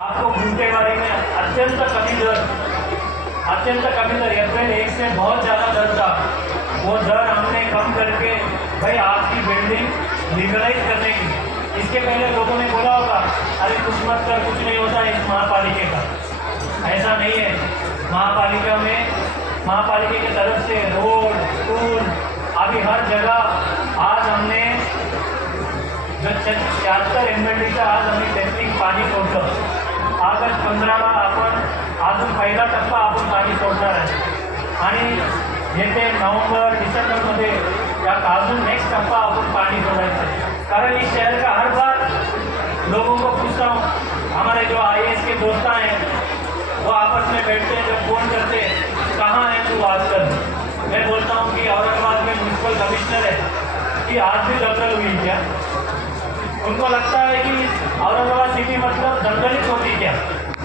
आपको घूम के बारे में अत्यंत कमी दर अप्रैल 1 से बहुत ज़्यादा दर था। वो दर हमने कम करके भाई आपकी बिल्डिंग लीगलाइज करने की। इसके पहले लोगों ने बोला होगा अरे कुछ मत कर, कुछ नहीं होता इस महापालिका का। ऐसा नहीं है। महापालिका में महापालिका की तरफ से रोड स्कूल अभी हर जगह आज हमने जो 76 MLD का आज आम्ही टेस्टिंग पाणी सोडलं। ऑगस्ट 15ला आपण अजून पहिला टप्पा आपण पाणी सोडणार आहे आणि येते नवंबर डिसेंबरमध्ये यात अजून नेक्स्ट टप्पा आपण पाणी सोडायचं है। कारण इस शहर का हर बार लोगों को पूछता हूँ, हमारे जो IAS के दोस्त हैं वो आपस में बैठते हैं, जब फोन करते हैं कहाँ है तू आजकल। मैं बोलता हूँ कि औरंगाबाद में म्यूनसिपल कमिश्नर है कि आज भी दंगल हुई क्या। उनको लगता है कि औरंगाबाद सिटी मतलब दंगल ही होती